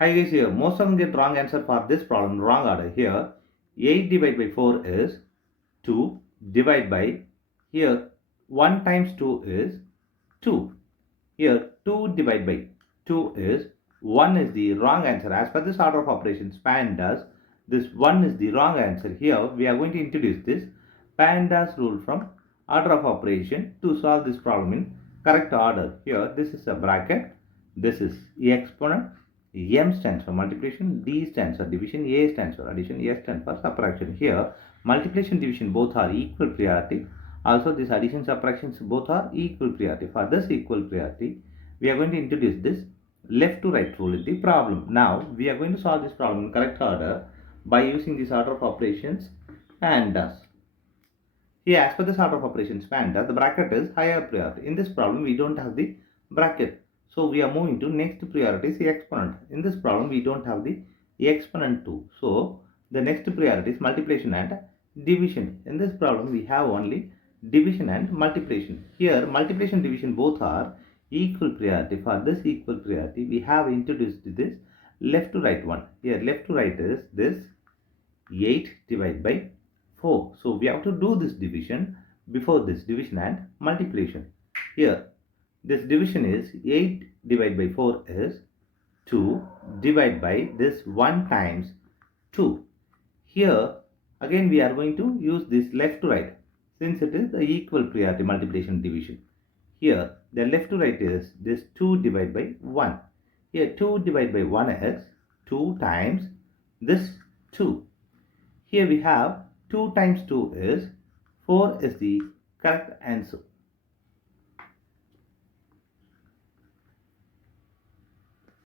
Hi guys, here most of them get wrong answer for this problem, wrong order. Here 8 divided by 4 is 2, divide by, here 1 times 2 is 2. Here 2 divided by 2 is 1 is the wrong answer. As per this order of operations, PEMDAS, this 1 is the wrong answer. Here we are going to introduce this PEMDAS rule from order of operation to solve this problem in correct order. Here this is a bracket, this is exponent, M stands for multiplication, D stands for division, A stands for addition, S stands for subtraction. Here multiplication, division both are equal priority. Also this addition, subtractions both are equal priority. For this equal priority, we are going to introduce this left to right rule in the problem. Now we are going to solve this problem in correct order by using this order of operations and thus. Here as per this order of operations PEMDAS, the bracket is higher priority. In this problem we don't have the bracket. So we are moving to next priority is exponent. In this problem we don't have the exponent too. So the next priority is multiplication and division. In this problem we have only division and multiplication. Here multiplication, division both are equal priority. For this equal priority we have introduced this left to right one. Here left to right is this 8 divided by 4. So we have to do this division before this division and multiplication. Here this division is 8 divided by 4 is 2 divided by this 1 times 2. Here again we are going to use this left to right since it is the equal priority multiplication division. Here the left to right is this 2 divided by 1. Here 2 divided by 1 is 2 times this 2. Here we have 2 times 2 is 4 is the correct answer.